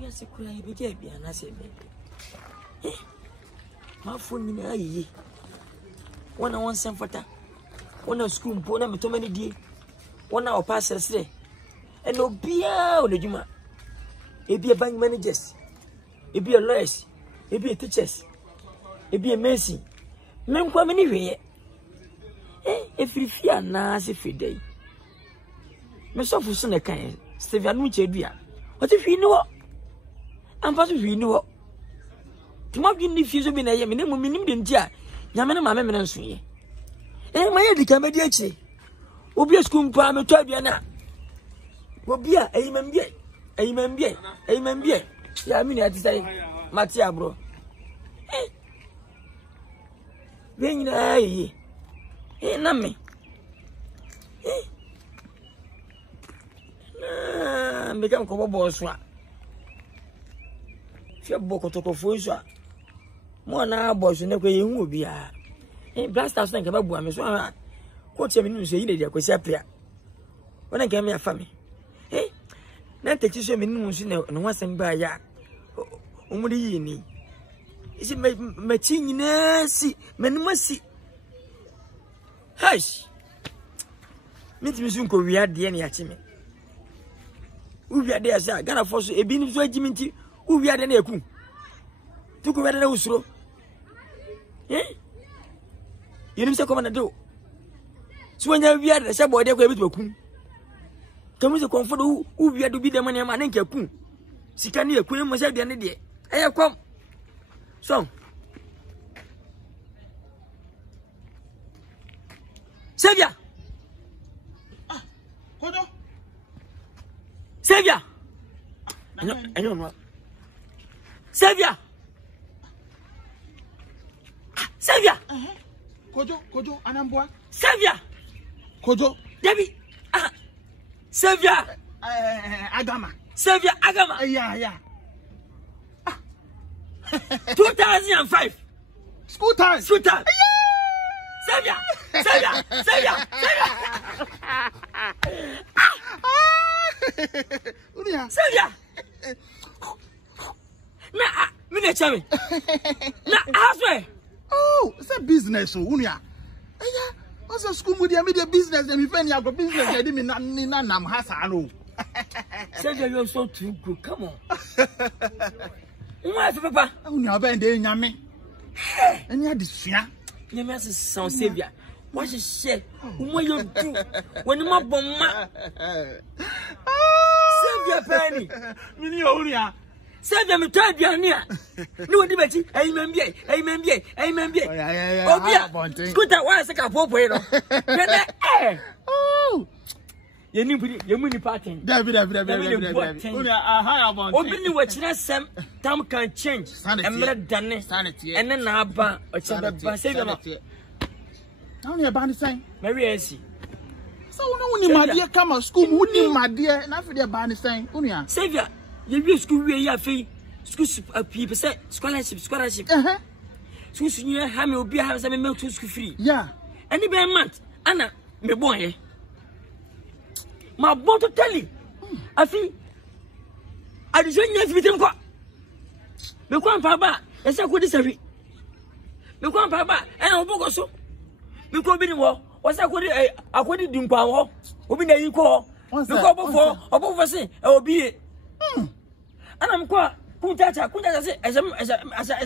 we are secure, but yeah, be an assay. My phone in a ye. One on 1 cent for that. One of school, Pona, too many day. 1 hour passes there. And no beer on the Juma. It be a bank managers. It be a lawyers. It be a teachers. It be a mercy. Men come anyway. If you fear Nancy for day. Myself was on a kind. Stevian Muchedia. What if you know? I'm possible you know. Tomorrow you need to be a minimum in Tia. Yamana Mamma and Swee. My editor, my dear, will be a school palm to Diana. Will be a amen, amen, amen, yeah, I mean, I say, Matia, bro. Being a Nammy. Become Cobo Swat. If your book to Cofusa, more now, boys, and you will be a blast us think about Buamis. What's your news? You did your when I came here, family. Eh? Now take you some news in and once and by ya. Umudi. Is it my chin? See, Menumasi. Hush. Meet me soon, we had the any at me. We are there, sir. Gonna force a bean to a Jimmy. We are the Neku. Took away the Usro. Eh? You didn't say come and do. So when you are the subway, they're going to come. Come with the comfort who we are to be the money man and Capun. She can hear Queen myself the other day. I have come. So, Savia. Kodo. Savia. I don't know. Savia. Savia. Kojo, Anambwa. Savia. Kojo. Debbie. Savia. Agama. Savia Agama. Yeah. 2005. School time. Savia. Unia. Savia. Na, me chame. Na, aswe. Oh, it's a business, Unia. Yeah. What's a school media business? And if any agro business, I didn't mean Nam Hasano. Savia, you're so too good. Come on. Why, Papa? Unia, Ben, they yame. And you had this fear. Your master sound Savia. What is shit? What you do when you mob bomb? Savia Penny. Unia. Savia, me tried your near. No debate. Amen. Oh, yeah. Good that was a couple of ways. Oh, you need parting. David. Unia, open what you some time can change. And let done sanity. And then I ban or something. Only a band sign. Mary Essie. So, no, my dear, come on, school, wouldn't my dear, not for the band sign. Unia. Savia, you school where you fee. School people say scholarship. So, you have me be having some milk to school free. Yeah. Any bad month, Anna, me boy. My boy to tell you. I feel I just want you to go. Me come papa, I say good is every. Me come papa, and I'll go so. Me come be the war. What's I could do power? Obi na you call. Me come before say, I will be it. And I'm quite. Kunja say as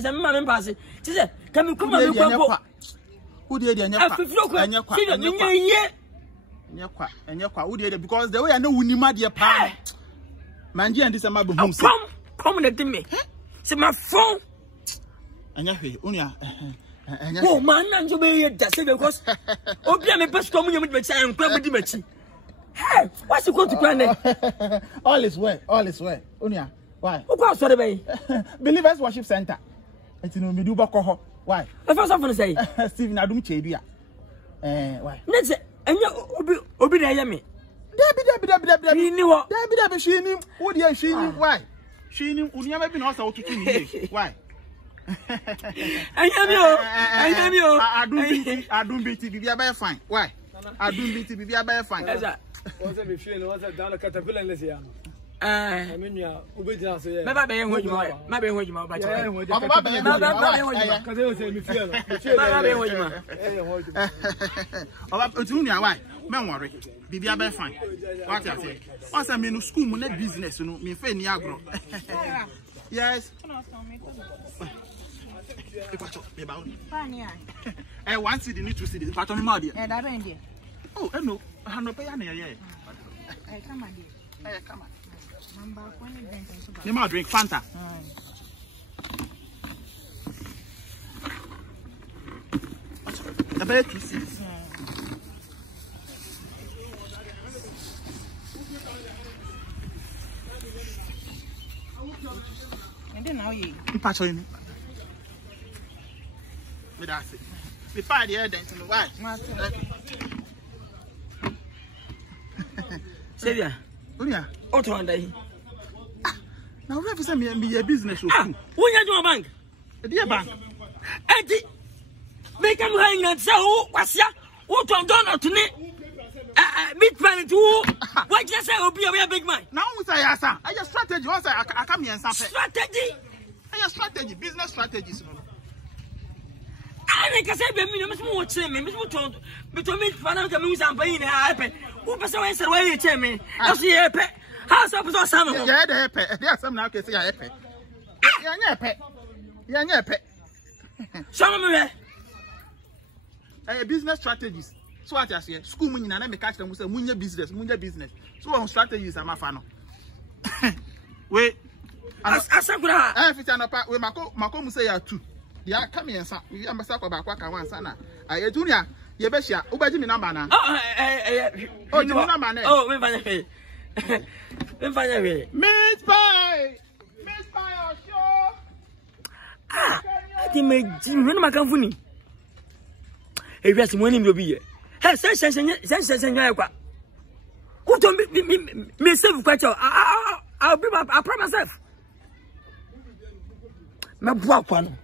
a man pass it. She said, "Can you come and go?" Who did you? Because the way I know we need my dear pa. Manji and this is my home. Come to me. C'est my phone. Anyahe, Unia. Oh man, I'm so very just because. Oh, be me best come with me and come with me. Hey, what's you going to plan? All is well. Unia. Why? Oh, sorry, baby. Believers Worship Center. It's in Miduba Coho. Why? The first one to say, Stephen Adum Chedia. Why? Let's say, and you obi na yami. Debbie. She knew what? Debbie, she knew. Who did she knew? Why? She knew. Would never been also to kill me. Why? I am you. I don't beat it. Be a fine. Why? I don't beat it. Be a fine. What's a machine? What's a down a caterpillar in this year? Amenya ubedina so ye. Maba be yen hojuma. Ma be yen hojuma ba cha. Papa be yen hojuma. Kaze o se mi fie no. Maba be yen hojuma. Oba otunya why? Men worry. Bibia be fine. What you say? Once I mean school mo na business no, me fe ni agro. Yes. Eh, 1 cedi ni 2 cedi. Pato mi ma dia. Eh, da ben dia. Oh, no. Hano pe ya na ye. Eh, come on dia. Eh, come on. Number 1 drink and sugar. Ni ma drink Fanta. About 2 cedis. And then now you. Pato ni. Me da se. Me pa dia dance no why? Sevia. Unia. Auto under here. Now we have say me business o. Wonya jo bank. Dear bank. Enti. Make am hang na say wo kwasia. Wo ton don to ne. Big man to what you say obi a big man. Now we say asa. I just strategy once I come here and say. Strategy. I just strategy, business strategies. I make say be me no me watch me me ton me to me fana ka me usan pa yin ha pe. Wo pese we say we che me. That's ye pe. How so so sam. Yeah, dey pe. Dey asam na okay say ya pe. Ya nya pe. Ya nya pe. Some me. Business strategies. So what you say? School money na me catch them say munye business. So what strategies am afa no? We asakura. Fit an pa we mako mu say ya 2. Ya come here nsa. We ambasa kwa ba kwa kan wan na. Edunia ye be hia. Wo ba gi me number na. Oh, gi me number na. Oh, me fanya we. Me fanya we. Meat pie or show. Ati me ji me na makanfuni. Ewiase mo ni mi obi ye. Hey, say kwa. Who don't me save kwacho. I'll be I promise myself. Me bua kwa no.